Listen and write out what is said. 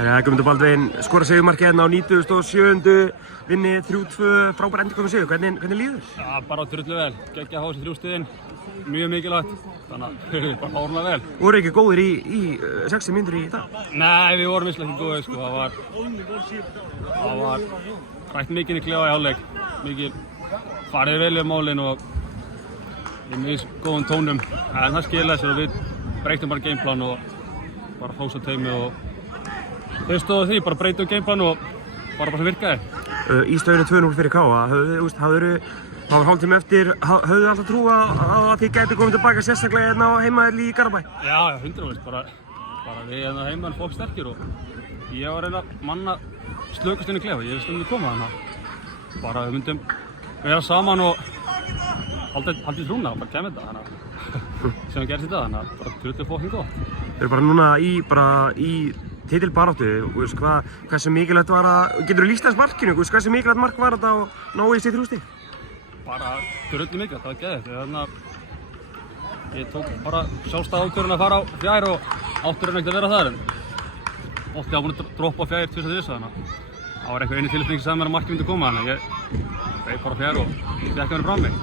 Guðmundur Baldvin skora sigurmarkið hérna á 97. Vinni 3-2, frábær endurkomin sigur. Hvernig líður? Ja, bara drullu vel. Geggja að fá þessi 3 stigin. Mjög mikilvægt. Þannig að við bara fárlega vel. Voru ekki góðir í 60 mínútur í dag? Nei, við vorum vissulega ekki góðir sko. Það var rætt mikið í klefa í hálfleik. Mikið farið vel við málin og í mjög góðum tónum. En það skilaði sér og við breytum bara gameplan og bara fóksa teimi og þau stóðu því, bara breytum gameplan og bara sem virkaði. Í stöðunni 2-0 fyrir Káa, það var hálftími eftir, höfðu þið alltaf trú að þið gæti komið tilbaka sérstaklega hérna á heimavelli í Garðabæ? Já, 100%, bara við hérna heimavelli fólk sterkir og ég var að reyna að manna slökust inn í klefa, ég veist koma þannig að bara við myndum vera saman og haldið trúna og bara kemur þetta þannig að sem gerðist í dag, þannig að bara drullu fólkinn gott. Þeir eru bara núna í titilbaráttu, hversu mikilvægt var að, getur þú lýst þess markinu, hversu mikilvægt mark var þetta að ná í sig 3 stig? Bara drullu mikilvægt, það var geðvægt. Ég tók bara sjálfstæða ákvörðun að fara á fjær og átturinn ekkert að vera þar en Ótti var búinn að droppa fjær 2-3 þannig að það var einhver einu tilfinning sem að markið myndi koma þannig að ég beið bara fjær og ég fékk henni frá mig.